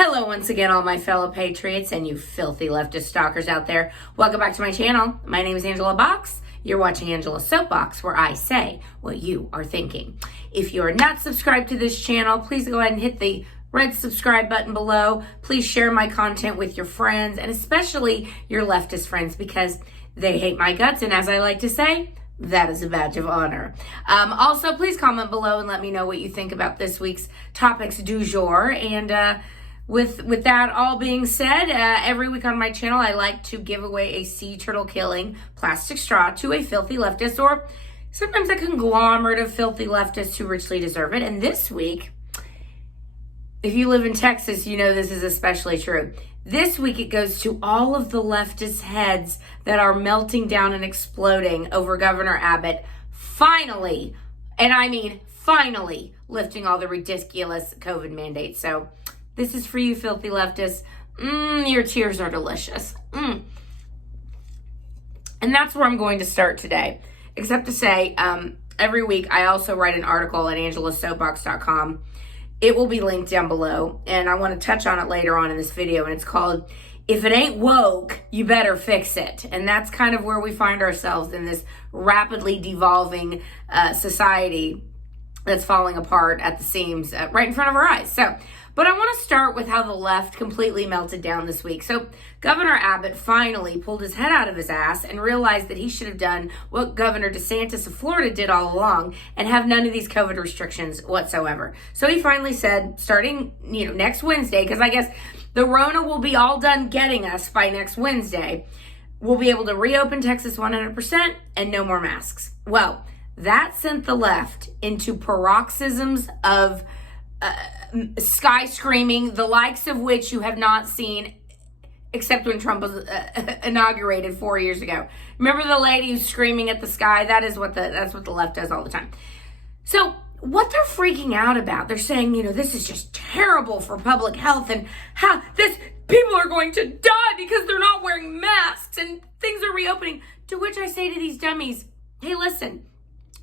Hello once again, all my fellow patriots and you filthy leftist stalkers out there. Welcome back to my channel. My name is Angela Box. You're watching Angela's Soapbox, where I say what you are thinking. If you're not subscribed to this channel, please go ahead and hit the red subscribe button below. Please share my content with your friends, and especially your leftist friends, because they hate my guts, and as I like to say, that is a badge of honor. Also, please comment below and let me know what you think about this week's topics du jour. And with that all being said, every week on my channel, I like to give away a sea turtle killing plastic straw to a filthy leftist, or sometimes a conglomerate of filthy leftists who richly deserve it. And this week, if you live in Texas, you know this is especially true. This week, it goes to all of the leftist heads that are melting down and exploding over Governor Abbott finally, and I mean finally, lifting all the ridiculous COVID mandates. So this is for you, filthy leftists. Your tears are delicious. And that's where I'm going to start today. Except to say, every week I also write an article at angelasoapbox.com. It will be linked down below, and I want to touch on it later on in this video, and it's called, If It Ain't Woke, You Better Fix It. And that's kind of where we find ourselves in this rapidly devolving society that's falling apart at the seams right in front of our eyes. But I want to start with how the left completely melted down this week. So Governor Abbott finally pulled his head out of his ass and realized that he should have done what Governor DeSantis of Florida did all along and have none of these COVID restrictions whatsoever. So he finally said, starting next Wednesday, because I guess the Rona will be all done getting us by next Wednesday, we'll be able to reopen Texas 100% and no more masks. Well, that sent the left into paroxysms of sky screaming, the likes of which you have not seen except when Trump was inaugurated 4 years ago. Remember the lady who's screaming at the sky? That's what the left does all the time. So what they're freaking out about, they're saying, this is just terrible for public health, and how people are going to die because they're not wearing masks and things are reopening. To which I say to these dummies, hey, listen,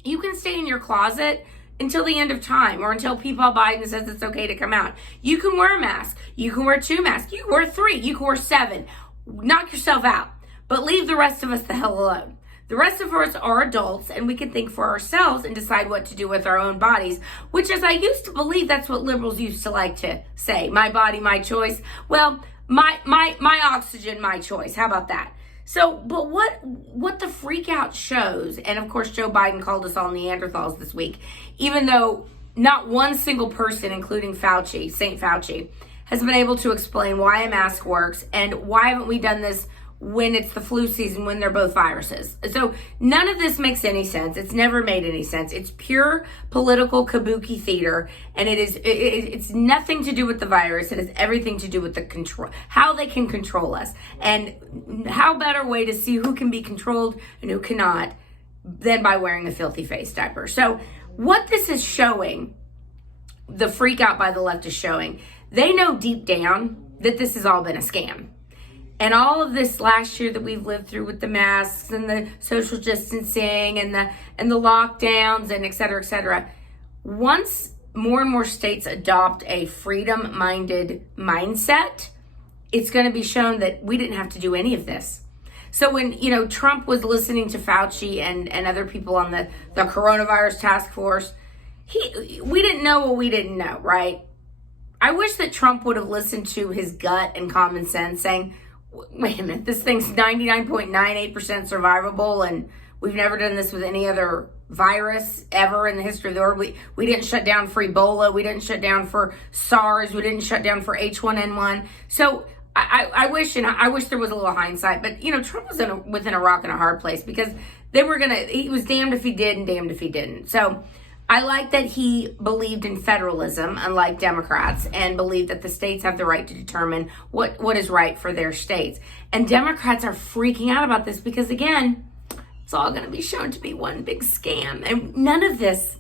you can stay in your closet until the end of time, or until Pepaw Biden says it's okay to come out. You can wear a mask. You can wear 2 masks. You can wear 3. You can wear 7. Knock yourself out. But leave the rest of us the hell alone. The rest of us are adults, and we can think for ourselves and decide what to do with our own bodies, which, as I used to believe, that's what liberals used to like to say. My body, my choice. Well, my oxygen, my choice. How about that? So, but what the freak out shows, and of course Joe Biden called us all Neanderthals this week, even though not one single person, including Fauci, St. Fauci, has been able to explain why a mask works, and why haven't we done this when it's the flu season, when they're both viruses. So none of this makes any sense. It's never made any sense. It's pure political kabuki theater, and it's nothing to do with the virus. It has everything to do with the control, how they can control us, and how better way to see who can be controlled and who cannot than by wearing a filthy face diaper. So what this is showing, the freak out by the left is showing, they know deep down that this has all been a scam. And all of this last year that we've lived through with the masks and the social distancing and the lockdowns and et cetera, once more and more states adopt a freedom-minded mindset, it's going to be shown that we didn't have to do any of this. So when, Trump was listening to Fauci and other people on the coronavirus task force, we didn't know what we didn't know, right? I wish that Trump would have listened to his gut and common sense, saying, wait a minute, this thing's 99.98% survivable, and we've never done this with any other virus ever in the history of the world. We didn't shut down for Ebola. We didn't shut down for SARS. We didn't shut down for H1N1. So I wish there was a little hindsight, but Trump was within a rock and a hard place, because he was damned if he did and damned if he didn't. So I like that he believed in federalism, unlike Democrats, and believed that the states have the right to determine what is right for their states. And Democrats are freaking out about this because, again, it's all going to be shown to be one big scam. And none of this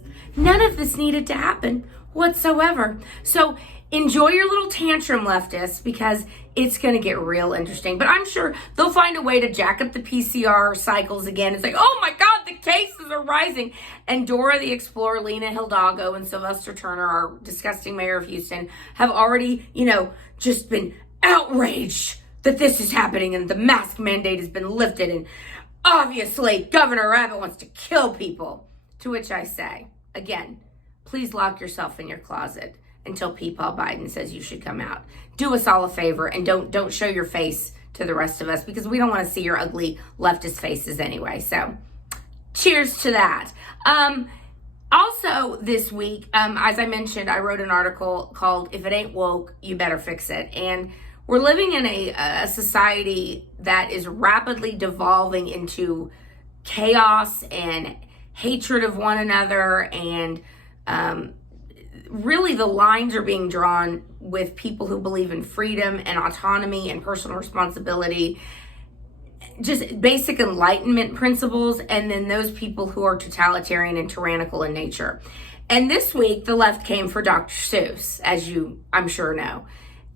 needed to happen whatsoever. So enjoy your little tantrum, leftists, because it's going to get real interesting. But I'm sure they'll find a way to jack up the PCR cycles again. It's like, oh my God, the cases are rising. And Dora the Explorer, Lena Hidalgo, and Sylvester Turner, our disgusting mayor of Houston, have already, just been outraged that this is happening and the mask mandate has been lifted. And obviously, Governor Abbott wants to kill people. To which I say, again, please lock yourself in your closet until Pepaw Biden says you should come out. Do us all a favor and don't show your face to the rest of us, because we don't want to see your ugly leftist faces anyway. So cheers to that. Also this week, as I mentioned, I wrote an article called "If It Ain't Woke, You Better Fix It." And we're living in a society that is rapidly devolving into chaos and hatred of one another, and really the lines are being drawn with people who believe in freedom and autonomy and personal responsibility, just basic enlightenment principles, and then those people who are totalitarian and tyrannical in nature. And this week, the left came for Dr. Seuss, as you, I'm sure, know.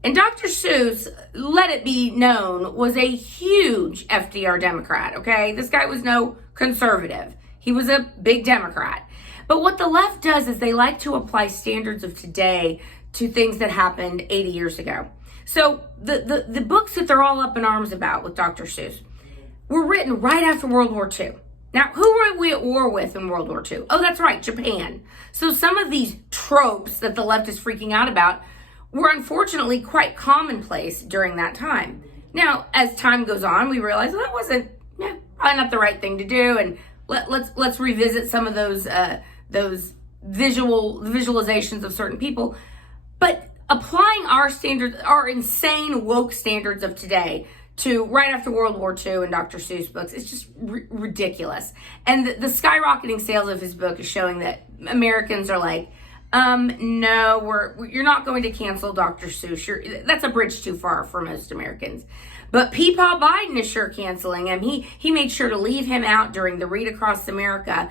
And Dr. Seuss, let it be known, was a huge FDR Democrat, okay? This guy was no conservative. He was a big Democrat. But what the left does is they like to apply standards of today to things that happened 80 years ago. So the books that they're all up in arms about with Dr. Seuss were written right after World War II. Now, who were we at war with in World War II? Oh, that's right, Japan. So some of these tropes that the left is freaking out about were unfortunately quite commonplace during that time. Now, as time goes on, we realize that wasn't probably not the right thing to do, and let's revisit some of those visualizations of certain people. But applying our standards, our insane woke standards of today, to right after World War II and Dr. Seuss books, it's just ridiculous. And the skyrocketing sales of his book is showing that Americans are like, no, you're not going to cancel Dr. Seuss. That's a bridge too far for most Americans. But Pepaw Biden is sure canceling him. He made sure to leave him out during the Read Across America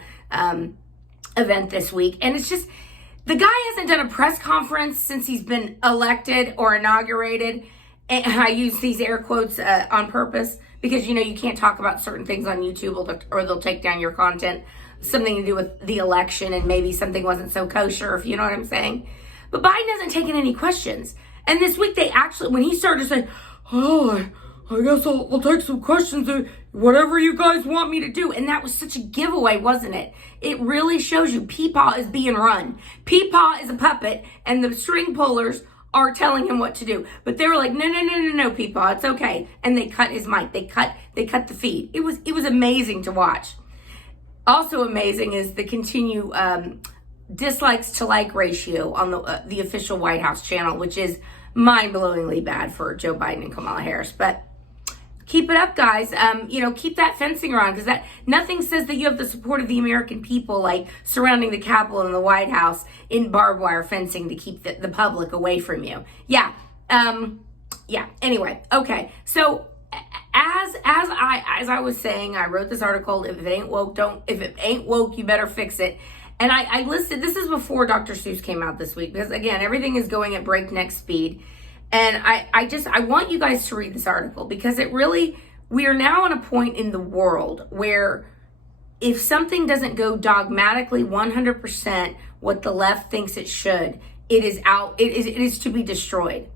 event this week. And it's just, the guy hasn't done a press conference since he's been elected or inaugurated. And I use these air quotes on purpose because, you can't talk about certain things on YouTube or they'll take down your content. Something to do with the election and maybe something wasn't so kosher, if you know what I'm saying. But Biden hasn't taken any questions. And this week they actually, when he started to say, oh, I guess I'll take some questions, whatever you guys want me to do. And that was such a giveaway, wasn't it? It really shows you Pepaw is being run. Pepaw is a puppet and the string pullers are telling him what to do. But they were like, no, Pepaw, it's okay. And they cut his mic. They cut the feed. It was amazing to watch. Also amazing is the continued dislikes to like ratio on the official White House channel, which is mind-blowingly bad for Joe Biden and Kamala Harris. But keep it up, guys. Keep that fencing around, because that nothing says that you have the support of the American people like surrounding the Capitol and the White House in barbed wire fencing to keep the public away from you. Yeah. Anyway, okay. So as I was saying, I wrote this article. If it ain't woke, you better fix it. And I listed, this is before Dr. Seuss came out this week, because again, everything is going at breakneck speed. And I want you guys to read this article, because we are now on a point in the world where if something doesn't go dogmatically 100% what the left thinks it should, it is to be destroyed.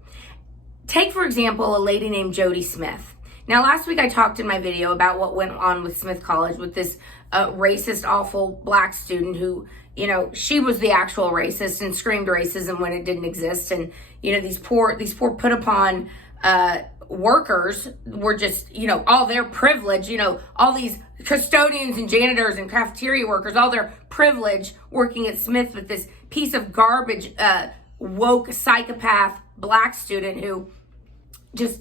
Take, for example, a lady named Jody Smith. Now, last week I talked in my video about what went on with Smith College with this racist, awful black student who, she was the actual racist and screamed racism when it didn't exist. And, these poor put upon workers were just, all their privilege, all these custodians and janitors and cafeteria workers, all their privilege working at Smith with this piece of garbage, woke psychopath black student who just,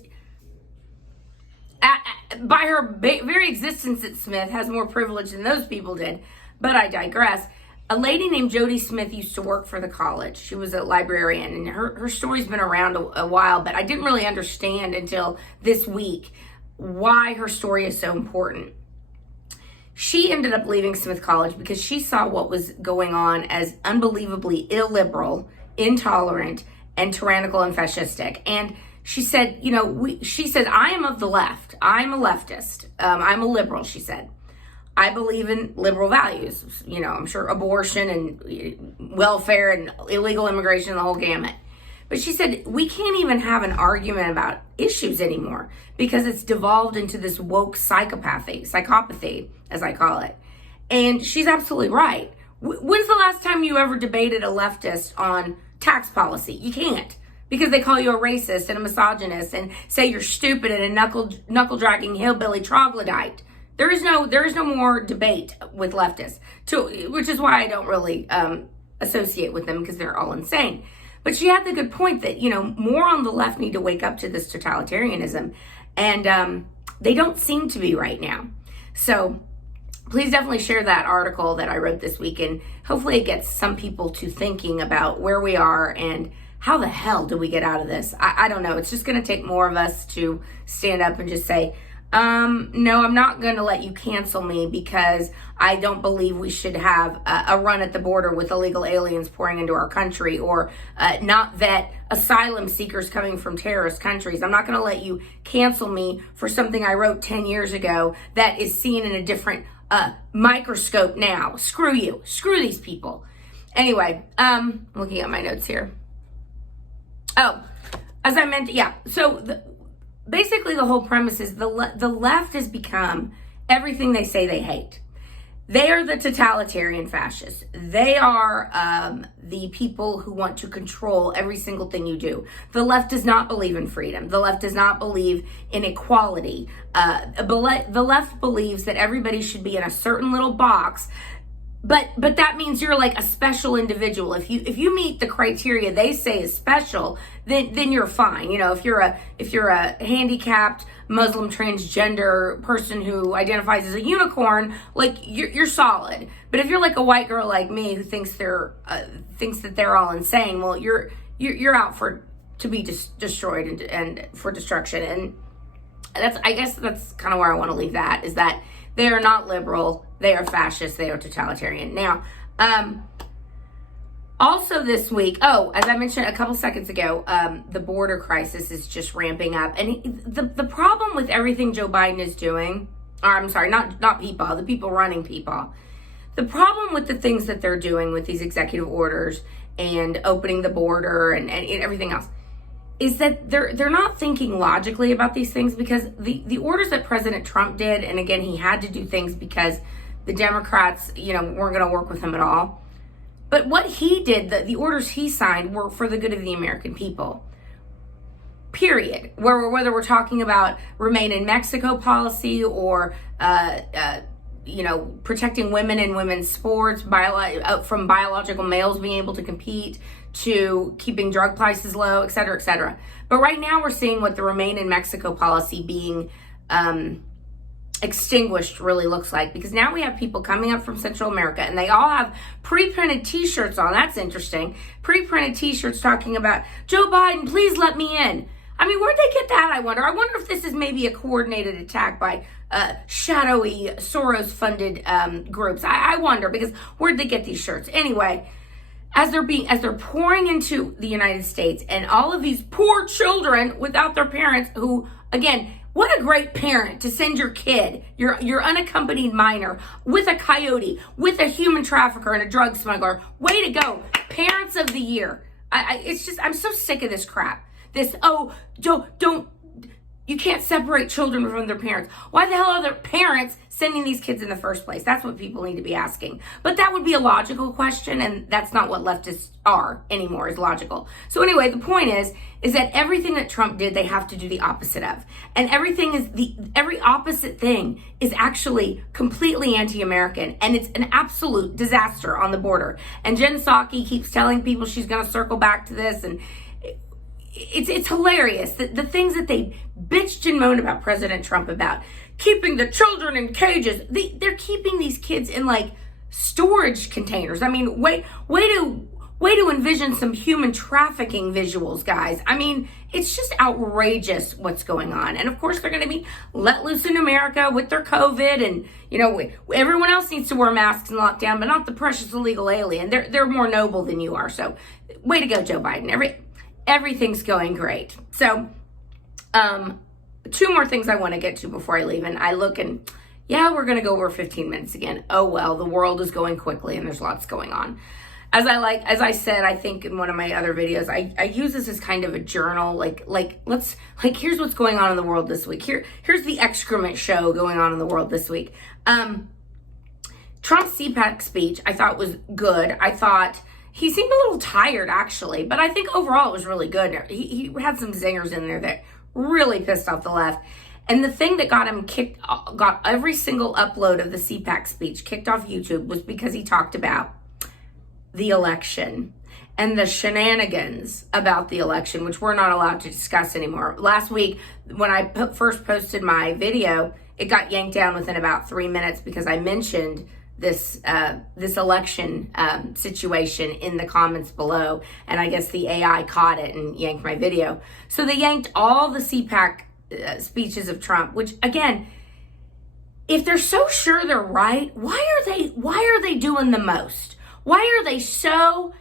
by her very existence at Smith, has more privilege than those people did. But I digress. A lady named Jody Smith used to work for the college. She was a librarian, and her story's been around a while, but I didn't really understand until this week why her story is so important. She ended up leaving Smith College because she saw what was going on as unbelievably illiberal, intolerant, and tyrannical and fascistic. And she said, she said, I am of the left. I'm a leftist. I'm a liberal, she said. I believe in liberal values. I'm sure abortion and welfare and illegal immigration, the whole gamut. But she said, we can't even have an argument about issues anymore because it's devolved into this woke psychopathy, as I call it. And she's absolutely right. When's the last time you ever debated a leftist on tax policy? You can't, because they call you a racist and a misogynist and say you're stupid and a knuckle-dragging hillbilly troglodyte. There is no more debate with leftists, which is why I don't really associate with them, because they're all insane. But she had the good point that, more on the left need to wake up to this totalitarianism, and they don't seem to be right now. So please definitely share that article that I wrote this week, and hopefully it gets some people to thinking about where we are and how the hell do we get out of this? I don't know. It's just going to take more of us to stand up and just say, no, I'm not going to let you cancel me because I don't believe we should have a run at the border with illegal aliens pouring into our country, or not vet asylum seekers coming from terrorist countries. I'm not going to let you cancel me for something I wrote 10 years ago that is seen in a different microscope now. Screw you. Screw these people. Anyway, looking at my notes here. Oh, as I meant, yeah. So basically the whole premise is the left has become everything they say they hate. They are the totalitarian fascists. They are the people who want to control every single thing you do. The left does not believe in freedom. The left does not believe in equality. The left believes that everybody should be in a certain little box. But that means you're like a special individual. If you meet the criteria they say is special, then you're fine. If you're a handicapped Muslim transgender person who identifies as a unicorn, like you're solid. But if you're like a white girl like me who thinks that they're all insane, well, you're out to be destroyed and for destruction. And I guess that's kind of where I want to leave that, is that they are not liberal. They are fascist. They are totalitarian. Now, also this week, as I mentioned a couple seconds ago, the border crisis is just ramping up. And the problem with everything Joe Biden is doing, or I'm sorry, not Pepaw, the people running Pepaw. The problem with the things that they're doing with these executive orders and opening the border and everything else is that they're not thinking logically about these things, because the orders that President Trump did, and again, he had to do things because the Democrats, weren't going to work with him at all. But what he did, the orders he signed were for the good of the American people. Period. Whether we're talking about remain in Mexico policy or, protecting women in women's sports, from biological males being able to compete, to keeping drug prices low, et cetera, et cetera. But right now we're seeing what the remain in Mexico policy being extinguished really looks like, because now we have people coming up from Central America and they all have pre-printed t-shirts on. That's interesting. Pre-printed t-shirts talking about Joe Biden, please let me in. I mean, where'd they get that? I wonder if this is maybe a coordinated attack by shadowy Soros-funded groups. I wonder, because where'd they get these shirts? Anyway, as they're pouring into the United States, and all of these poor children without their parents, who, again, what a great parent to send your kid, your unaccompanied minor, with a coyote, with a human trafficker and a drug smuggler. Way to go. Parents of the year. I'm so sick of this crap. You can't separate children from their parents. Why the hell are their parents sending these kids in the first place? That's what people need to be asking. But that would be a logical question, and that's not what leftists are anymore, is logical. So anyway, the point is that everything that Trump did, they have to do the opposite of. And every opposite thing is actually completely anti-American, and it's an absolute disaster on the border. And Jen Psaki keeps telling people she's going to circle back to this, and it's hilarious. The things that they bitched and moaned about President Trump about keeping the children in cages. They're keeping these kids in like storage containers. I mean, way to envision some human trafficking visuals, guys. I mean, it's just outrageous what's going on. And of course, they're going to be let loose in America with their COVID, and everyone else needs to wear masks and lockdown, but not the precious illegal alien. They're more noble than you are. So, way to go, Joe Biden. everything's going great. So, two more things I want to get to before I leave. And I look and, yeah, we're going to go over 15 minutes again. Oh, well, the world is going quickly and there's lots going on. As I said, I think in one of my other videos, I use this as kind of a journal. Here's what's going on in the world this week. Here's the excrement show going on in the world this week. Trump's CPAC speech, I thought was good. I thought he seemed a little tired, actually, but I think overall it was really good. He had some zingers in there that really pissed off the left. And the thing that got every single upload of the CPAC speech kicked off YouTube was because he talked about the election and the shenanigans about the election, which we're not allowed to discuss anymore. Last week, when I first posted my video, it got yanked down within about 3 minutes because I mentioned this election situation in the comments below, and I guess the AI caught it and yanked my video. So they yanked all the CPAC speeches of Trump, which again, if they're so sure they're right, why are they doing the most? Why are they so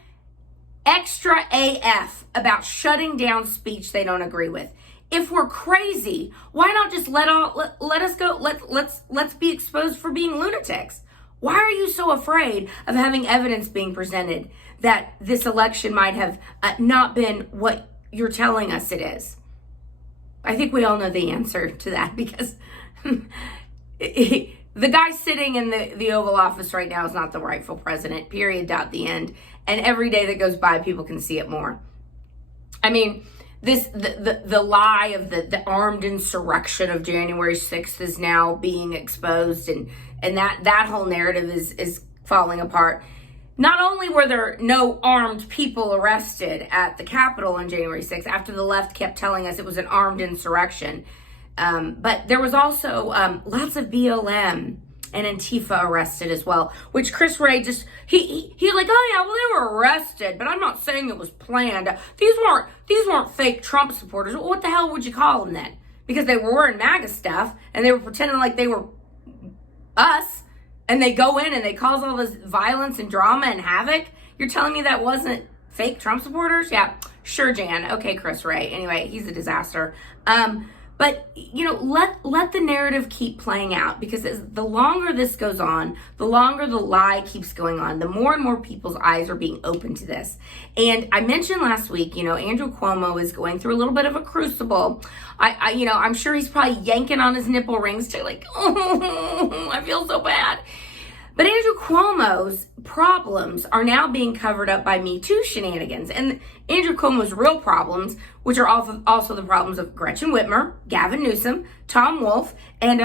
extra AF about shutting down speech they don't agree with? If we're crazy, why not just let us go? Let's be exposed for being lunatics. Why are you so afraid of having evidence being presented that this election might have not been what you're telling us it is? I think we all know the answer to that, because the guy sitting in the Oval Office right now is not the rightful president, period, the end. And every day that goes by, people can see it more. I mean, the lie of the armed insurrection of January 6th is now being exposed, and that whole narrative is falling apart. Not only were there no armed people arrested at the Capitol on January 6th, after the left kept telling us it was an armed insurrection, but there was also lots of BLM and Antifa arrested as well, which Chris Wray just, he was like, oh yeah, well, they were arrested, but I'm not saying it was planned. These weren't fake Trump supporters. Well, what the hell would you call them then? Because they were wearing MAGA stuff and they were pretending like they were us, and they go in and they cause all this violence and drama and havoc. You're telling me that wasn't fake Trump supporters? Yeah, sure, Jan. Okay, Chris Wray. Anyway, he's a disaster. But, you know, let the narrative keep playing out, because the longer this goes on, the longer the lie keeps going on, the more and more people's eyes are being open to this. And I mentioned last week, you know, Andrew Cuomo is going through a little bit of a crucible. I'm sure he's probably yanking on his nipple rings too, like, oh, I feel so bad. But Andrew Cuomo's problems are now being covered up by Me Too shenanigans. And Andrew Cuomo's real problems, which are also the problems of Gretchen Whitmer, Gavin Newsom, Tom Wolf, and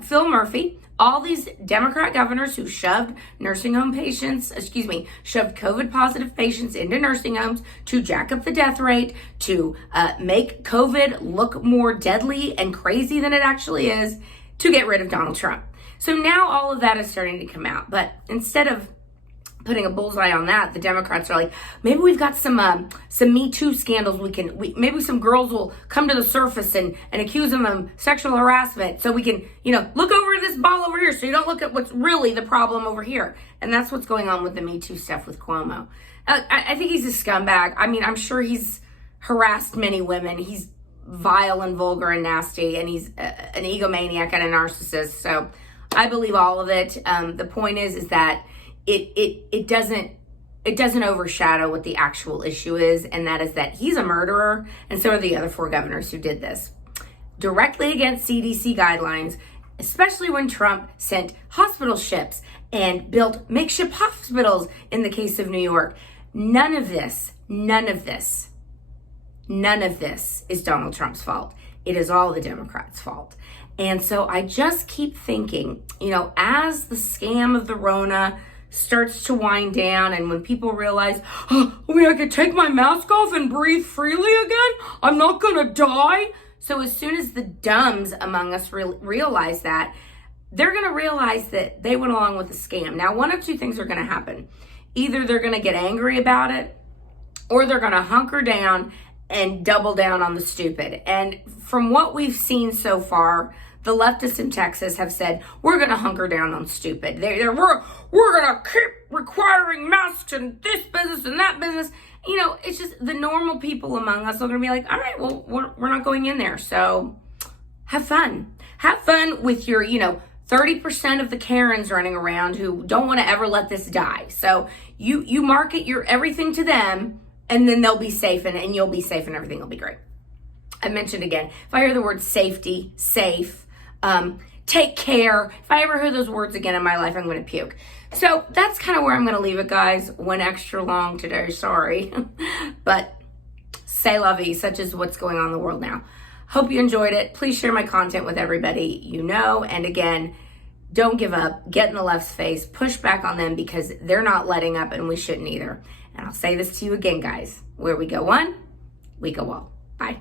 Phil Murphy, all these Democrat governors who shoved COVID positive patients into nursing homes to jack up the death rate, to make COVID look more deadly and crazy than it actually is, to get rid of Donald Trump. So now all of that is starting to come out. But instead of putting a bullseye on that, the Democrats are like, maybe we've got some Me Too scandals. Maybe some girls will come to the surface and accuse them of sexual harassment, so we can, look over this ball over here, so you don't look at what's really the problem over here. And that's what's going on with the Me Too stuff with Cuomo. I think he's a scumbag. I mean, I'm sure he's harassed many women. He's vile and vulgar and nasty, and he's an egomaniac and a narcissist. So I believe all of it. The point is that it doesn't overshadow what the actual issue is, and that is that he's a murderer, and so are the other 4 governors who did this directly against CDC guidelines, especially when Trump sent hospital ships and built makeshift hospitals in the case of New York. None of this is Donald Trump's fault. It is all the Democrats' fault. And so I just keep thinking, as the scam of the Rona starts to wind down, and when people realize, I can take my mask off and breathe freely again, I'm not gonna die. So as soon as the dumbs among us realize that, they're gonna realize that they went along with the scam. Now, one of 2 things are gonna happen. Either they're gonna get angry about it, or they're gonna hunker down and double down on the stupid. And from what we've seen so far, the leftists in Texas have said, we're going to hunker down on stupid. We're going to keep requiring masks in this business and that business. you know, it's just the normal people among us are going to be like, all right, well, we're not going in there. So have fun. Have fun with your, you know, 30% of the Karens running around who don't want to ever let this die. So you market your everything to them, and then they'll be safe, and you'll be safe, and everything will be great. I mentioned again, if I hear the word safety, safe, take care, if I ever hear those words again in my life, I'm going to puke. So that's kind of where I'm going to leave it, guys. Went extra long today, sorry. But c'est la vie, such is what's going on in the world now. Hope you enjoyed it. Please share my content with everybody you know. And again, don't give up. Get in the left's face. Push back on them, because they're not letting up, and we shouldn't either. And I'll say this to you again, guys. Where we go one, we go all. Bye.